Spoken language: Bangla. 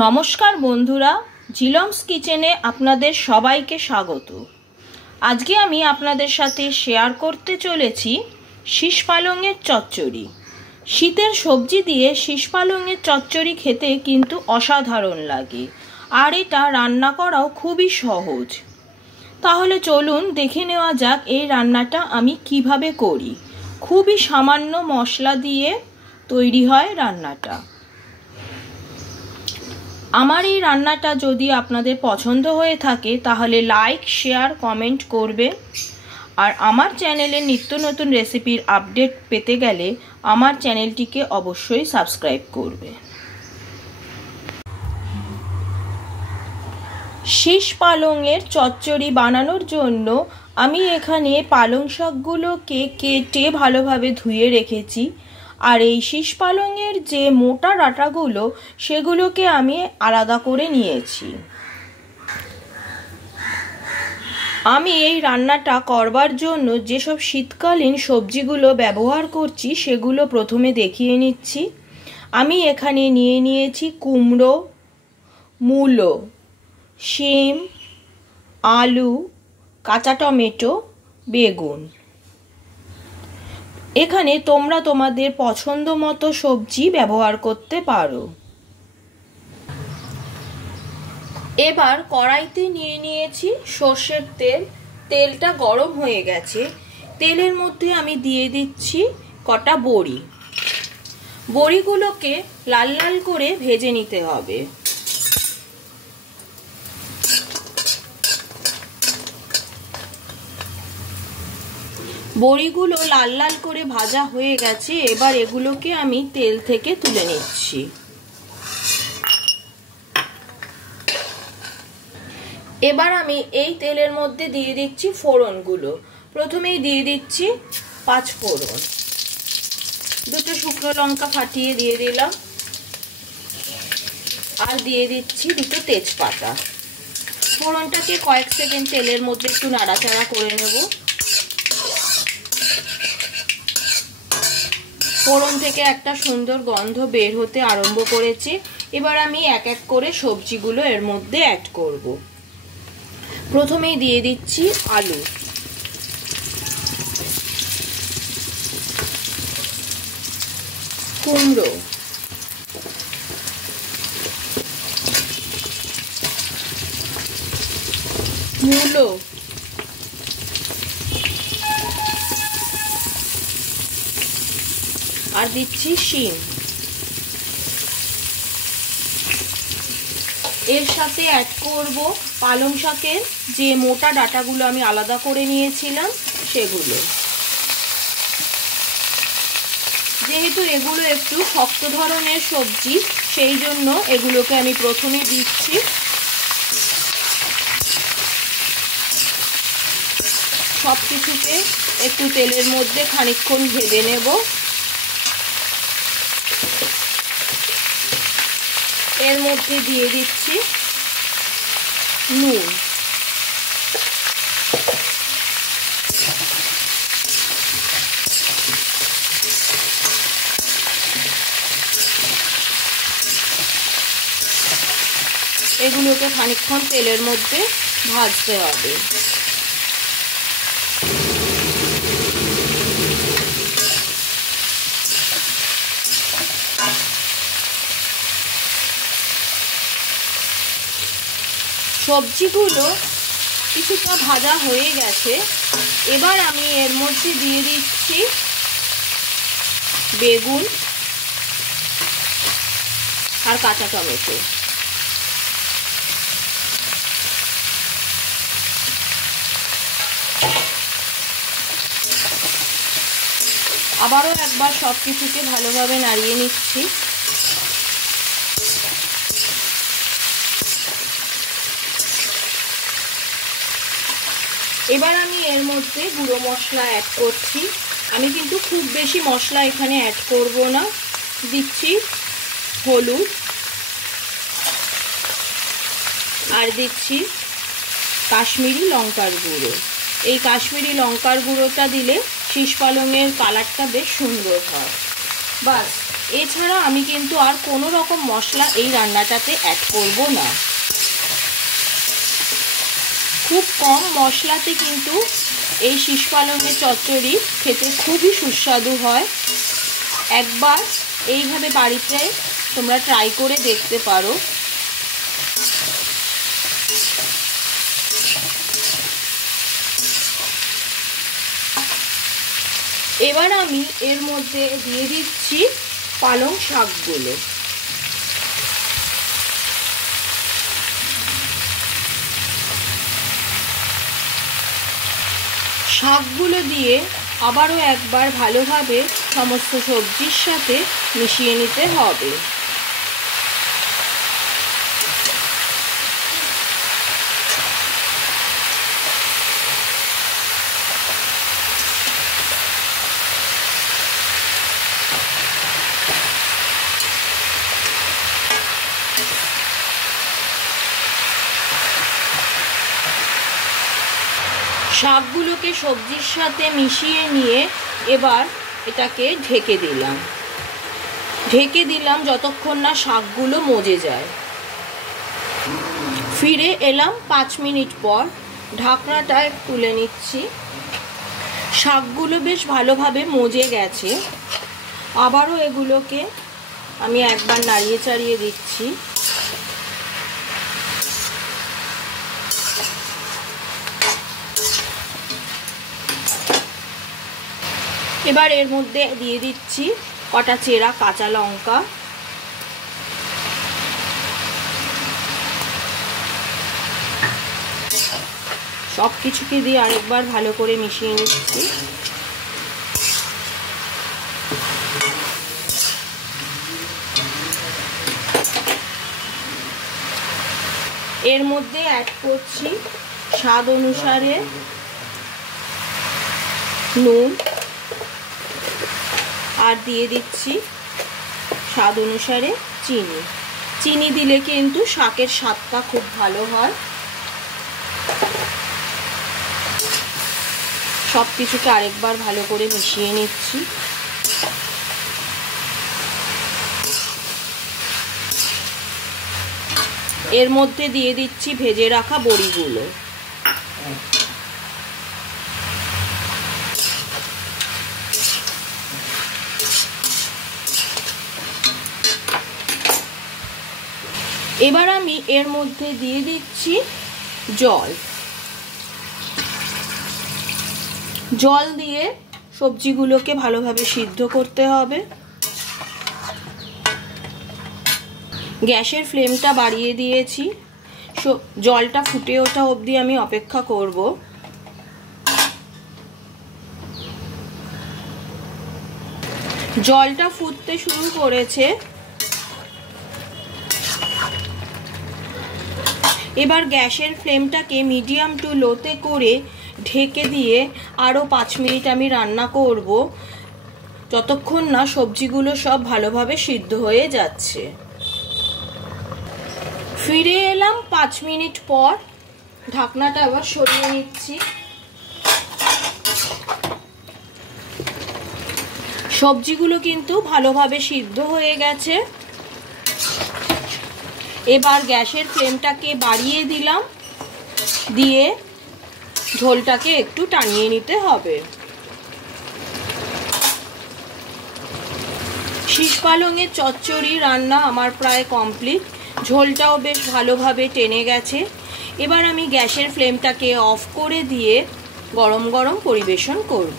নমস্কার বন্ধুরা, জিলমস কিচেনে আপনাদের সবাইকে স্বাগত। আজকে আমি আপনাদের সাথে শেয়ার করতে চলেছি শীষ পালংয়ের চচ্চড়ি। শীতের সবজি দিয়ে শীষ পালংয়ের চচ্চড়ি খেতে কিন্তু অসাধারণ লাগে, আর এটা রান্না করাও খুবই সহজ। তাহলে চলুন দেখে নেওয়া যাক এই রান্নাটা আমি কিভাবে করি। খুবই সামান্য মশলা দিয়ে তৈরি হয় রান্নাটা। আমার এই রান্নাটা যদি আপনাদের পছন্দ হয়ে থাকে তাহলে লাইক, শেয়ার, কমেন্ট করবেন। আর আমার চ্যানেলে নিত্য নতুন রেসিপির আপডেট পেতে গেলে আমার চ্যানেলটিকে অবশ্যই সাবস্ক্রাইব করবেন। শীষ পালংয়ের চচ্চড়ি বানানোর জন্য আমি এখানে পালং শাকগুলোকে কেটে ভালোভাবে ধুয়ে রেখেছি। আর এই শীষ পালংয়ের যে মোটা ডাঁটাগুলো সেগুলোকে আমি আলাদা করে নিয়েছি। আমি এই রান্নাটা করবার জন্য যেসব শীতকালীন সবজিগুলো ব্যবহার করছি সেগুলো প্রথমে দেখিয়ে নিচ্ছি। আমি এখানে নিয়ে নিয়েছি কুমড়ো, মূলো, শিম, আলু, কাঁচা টমেটো, বেগুন। এখানে তোমরা তোমাদের পছন্দ মতো সবজি ব্যবহার করতে পারো। এবার কড়াইতে নিয়ে নিয়েছি সর্ষের তেল। তেলটা গরম হয়ে গেছে। তেলের মধ্যে আমি দিয়ে দিচ্ছি কটা বড়ি। বড়িগুলোকে লাল লাল করে ভেজে নিতে হবে। বড়িগুলো লাল লাল করে ভাজা হয়ে গেছে। এবার এগুলোকে আমি তেল থেকে তুলে নিচ্ছি। এবার আমি এই তেলের মধ্যে দিয়ে দিচ্ছি ফোড়নগুলো। প্রথমেই দিয়ে দিচ্ছি 5 ফোড়ন, 2টো শুকনো লঙ্কা ফাটিয়ে দিয়ে দিলাম, আর দিয়ে দিচ্ছি 2টো তেজপাতা। ফোড়নটাকে কয়েক সেকেন্ড তেলের মধ্যে একটু নাড়াচাড়া করে নেব। ফোড়ন থেকে একটা সুন্দর গন্ধ বের হতে আরম্ভ করেছে। এবার আমি এক এক করে সবজিগুলো এর মধ্যে অ্যাড করব। প্রথমেই দিয়ে দিচ্ছি আলু, কুমড়ো, মূলো, আর দিচ্ছি শিম। এর সাথে অ্যাড করব পালং শাকের যে মোটা ডাঁটাগুলো আমি আলাদা করে নিয়েছিলাম সেগুলো। যেহেতু এগুলো একটু শক্ত ধরনের সবজি সেই জন্য এগুলোকে আমি প্রথমে দিচ্ছি। সব কিছুকে একটু তেলের মধ্যে খানিকক্ষণ ভেজে নেব। এর মধ্যে দিয়ে দিচ্ছি নুন, এগুলোকে খানিকক্ষণ তেলের মধ্যে ভাজতে হবে। সবজিগুলো কিছুটা ভাজা হয়ে গেছে। এবার আমি এর মধ্যে দিয়ে দিচ্ছি বেগুন আর কাঁচা টমেটো। আবারও একবার সব কিছুকে ভালোভাবে নাড়িয়ে নিচ্ছি। এবার আমি এর মধ্যে গুঁড়ো মশলা অ্যাড করছি। আমি কিন্তু খুব বেশি মশলা এখানে অ্যাড করব না। দিচ্ছি হলুদ, আর দিচ্ছি কাশ্মীরি লঙ্কার গুঁড়ো। এই কাশ্মীরি লঙ্কার গুঁড়োটা দিলে শীষ পালংয়ের কালারটা বেশ সুন্দর হয়। বাস এছাড়া আমি কিন্তু আর কোনো রকম মশলা এই রান্নাটাতে অ্যাড করব না। খুব কম মশলাতে কিন্তু এই শীষ পালঙের চচ্চড়ি খেতে খুবই সুস্বাদু হয়। একবার এইভাবে বাড়িতে তোমরা ট্রাই করে দেখতে পারো। এবার আমি এর মধ্যে দিয়ে দিচ্ছি পালং শাকগুলো। শাকগুলো দিয়ে আবারও একবার ভালোভাবে সমস্ত সবজির সাথে মিশিয়ে নিতে হবে। শাকগুলোকে সবজির সাথে মিশিয়ে নিয়ে এবার এটাকে ঢেকে দিলাম যতক্ষণ না শাকগুলো মজে যায়। ফিরে এলাম 5 মিনিট পর। ঢাকনাটা তুলে নিচ্ছি। শাকগুলো বেশ ভালোভাবে মজে গেছে। আবারও এগুলোকে আমি একবার নাড়িয়ে চাড়িয়ে দিচ্ছি। এবার এর মধ্যে দিয়ে দিচ্ছি কটা চেরা কাঁচা লঙ্কা, সব কিছুকে দিয়ে আরেকবার ভালো করে মিশিয়ে নিচ্ছি। এর মধ্যে অ্যাড করছি স্বাদ অনুসারে নুন, আর দিয়ে দিচ্ছি স্বাদ অনুসারে চিনি। চিনি দিলে কিন্তু শাকের স্বাদটা খুব ভালো হয়। সব কিছুকে আরেকবার ভালো করে মিশিয়ে নিচ্ছি। এর মধ্যে দিয়ে দিচ্ছি ভেজে রাখা বড়িগুলো। এবার আমি এর মধ্যে দিয়ে দিচ্ছি জল দিয়ে সবজিগুলোকে ভালোভাবে সিদ্ধ করতে হবে। গ্যাসের ফ্লেমটা বাড়িয়ে দিয়েছি। জলটা ফুটে ওঠা অবধি আমি অপেক্ষা করব। জলটা ফুটতে শুরু করেছে। এবার গ্যাসের ফ্লেমটাকে মিডিয়াম টু লোতে করে ঢেকে দিয়ে আরও 5 মিনিট আমি রান্না করব, যতক্ষণ না সবজিগুলো সব ভালোভাবে সিদ্ধ হয়ে যাচ্ছে। ফিরে এলাম 5 মিনিট পর। ঢাকনাটা আবার সরিয়ে নিচ্ছি। সবজিগুলো কিন্তু ভালোভাবে সিদ্ধ হয়ে গেছে। এবার গ্যাসের ফ্লেমটাকে বাড়িয়ে দিলাম, দিয়ে ঝোলটাকে একটু টানিয়ে নিতে হবে। শীষ পালঙের চচ্চড়ি রান্না আমার প্রায় কমপ্লিট। ঝোলটাও বেশ ভালোভাবে টেনে গেছে। এবার আমি গ্যাসের ফ্লেমটাকে অফ করে দিয়ে গরম গরম পরিবেশন করব।